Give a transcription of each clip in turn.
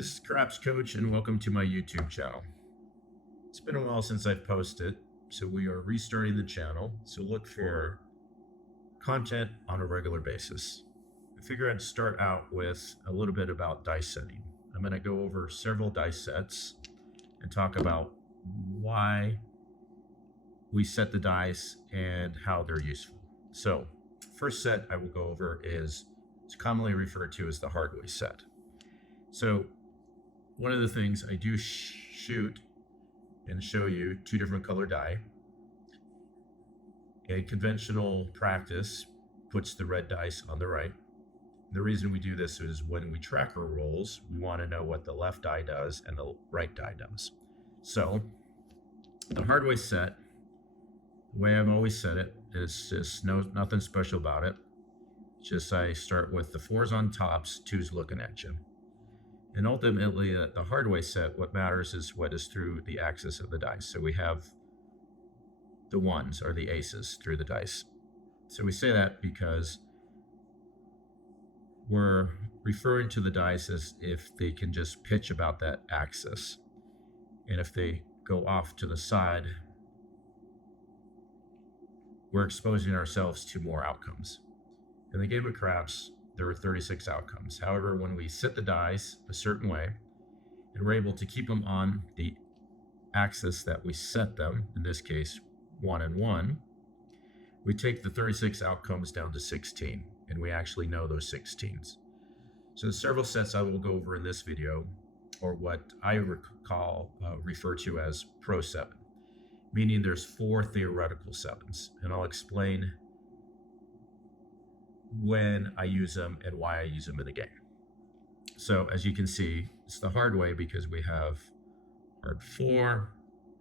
This is Craps Coach, and welcome to my YouTube channel. It's been a while since I've posted, so we are restarting the channel. So look for content on a regular basis. I figure I'd start out with a little bit about dice setting. I'm going to go over several dice sets and talk about why we set the dice and how they're useful. So, first set I will go over is it's commonly referred to as the Hardway set. So, one of the things I do shoot and show you two different color die. A conventional practice puts the red dice on the right. The reason we do this is when we track our rolls, we want to know what the left die does and the right die does. So the Hardway set, the way I've always said it, is just nothing special about it. Just I start with the 4s on tops, 2s looking at you. And ultimately, the Hardway set, what matters is what is through the axis of the dice. So we have the 1s, or the aces, through the dice. So we say that because we're referring to the dice as if they can just pitch about that axis. And if they go off to the side, we're exposing ourselves to more outcomes. In the game of craps, there are 36 outcomes. However, when we set the dice a certain way, and we're able to keep them on the axis that we set them, in this case, 1 and 1, we take the 36 outcomes down to 16, and we actually know those 16s. So there's several sets I will go over in this video, or what I refer to as Pro 7, meaning there's 4 theoretical 7s, and I'll explain when I use them and why I use them in the game. So as you can see, it's the hard way because we have hard 4,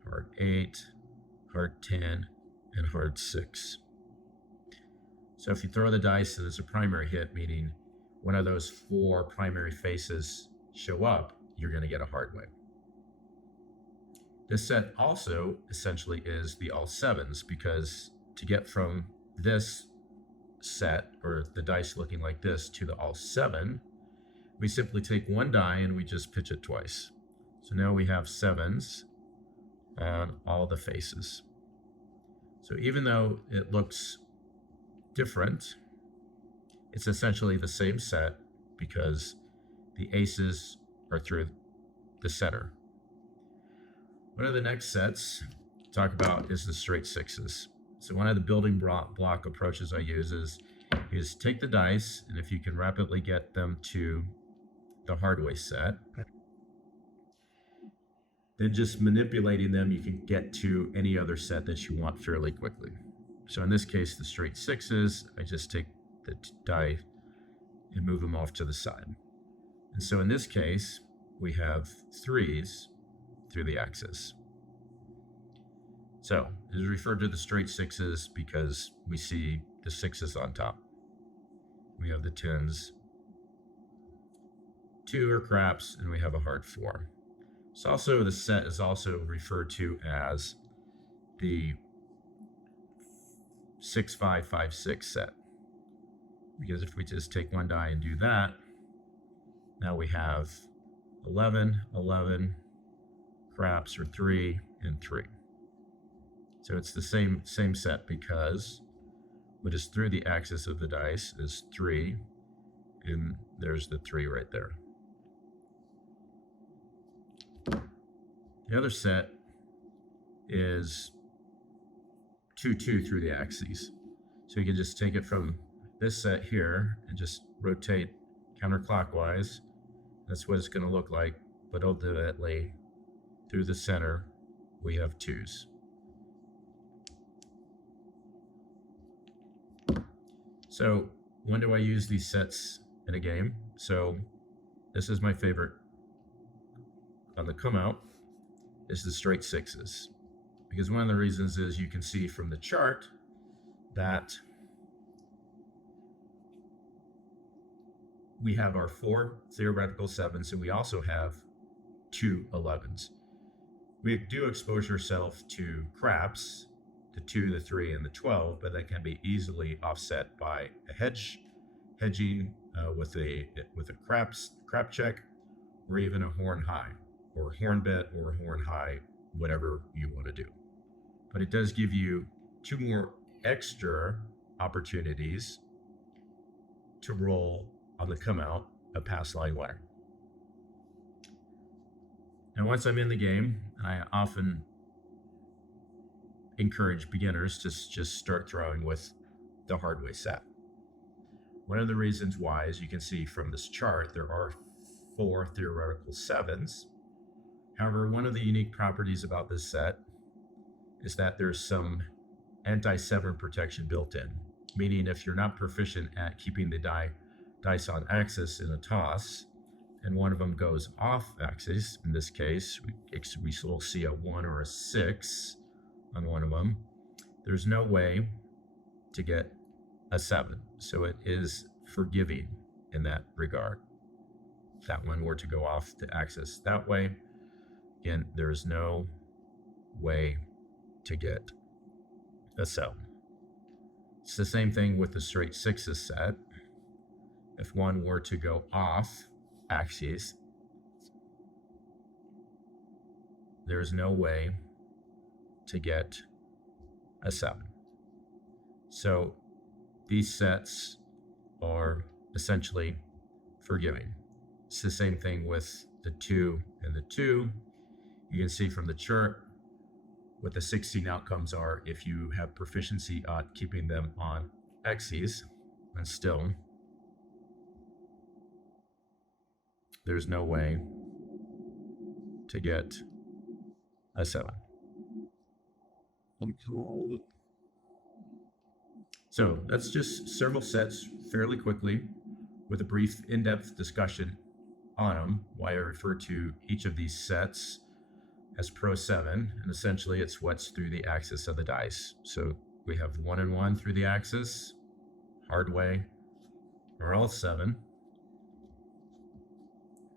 hard 8, hard 10, and hard 6. So if you throw the dice and there's a primary hit, meaning one of those 4 primary faces show up, you're going to get a hard way. This set also essentially is the all 7s, because to get from this set, or the dice looking like this, to the all 7, we simply take one die and we just pitch it twice. So now we have 7s on all the faces. So even though it looks different, it's essentially the same set because the aces are through the center. One of the next sets to talk about is the straight 6s. So one of the building block approaches I use is take the dice, and if you can rapidly get them to the Hardway set, then just manipulating them, you can get to any other set that you want fairly quickly. So in this case, the straight 6s, I just take the die and move them off to the side. And so in this case, we have 3s through the axis. So it is referred to the straight 6s because we see the 6s on top. We have the 10s, 2 are craps, and we have a hard 4. So also the set is also referred to as the 6-5-5-6 set, because if we just take one die and do that, now we have 11, 11, craps, or 3, and 3. So it's the same set because what is through the axis of the dice is 3, and there's the 3 right there. The other set is 2-2 through the axes. So you can just take it from this set here and just rotate counterclockwise. That's what it's going to look like, but ultimately through the center we have 2s. So when do I use these sets in a game? So this is my favorite. On the come out is the straight 6s, because one of the reasons is you can see from the chart that we have our 4 theoretical 7s, and we also have 2 11s. We do expose ourselves to craps, the 2, the 3, and the 12, but that can be easily offset by a hedging with a crap check, or even a horn high, or horn bit or horn high, whatever you want to do. But it does give you 2 more extra opportunities to roll on the come out a pass line winner. And once I'm in the game, I often encourage beginners to just start throwing with the Hardway set. One of the reasons why, as you can see from this chart, there are 4 theoretical 7s. However, one of the unique properties about this set is that there's some anti-7 protection built in, meaning if you're not proficient at keeping the dice on axis in a toss, and one of them goes off axis, in this case, we will see a 1 or a 6 on one of them, there's no way to get a 7. So it is forgiving in that regard. If that one were to go off the axis that way, again, there's no way to get a 7. It's the same thing with the straight 6s set. If one were to go off axes, there's no way to get a 7. So these sets are essentially forgiving. It's the same thing with the 2 and the 2. You can see from the chart what the 16 outcomes are if you have proficiency at keeping them on axes, and still there's no way to get a 7. So that's just several sets fairly quickly with a brief in-depth discussion on them, why I refer to each of these sets as Pro 7, and essentially it's what's through the axis of the dice. So we have 1 and 1 through the axis, Hardway, or L7.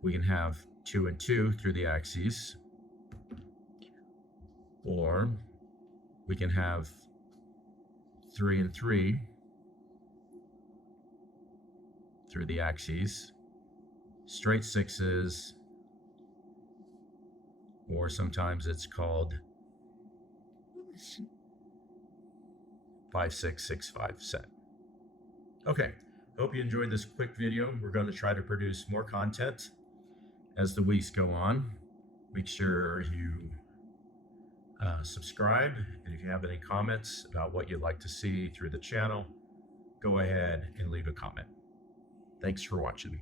We can have 2 and 2 through the axes, or we can have 3 and 3 through the axes, straight 6s, or sometimes it's called 5-6-6-5 set. Okay, hope you enjoyed this quick video. We're going to try to produce more content as the weeks go on. Make sure you subscribe, and if you have any comments about what you'd like to see through the channel, go ahead and leave a comment. Thanks for watching.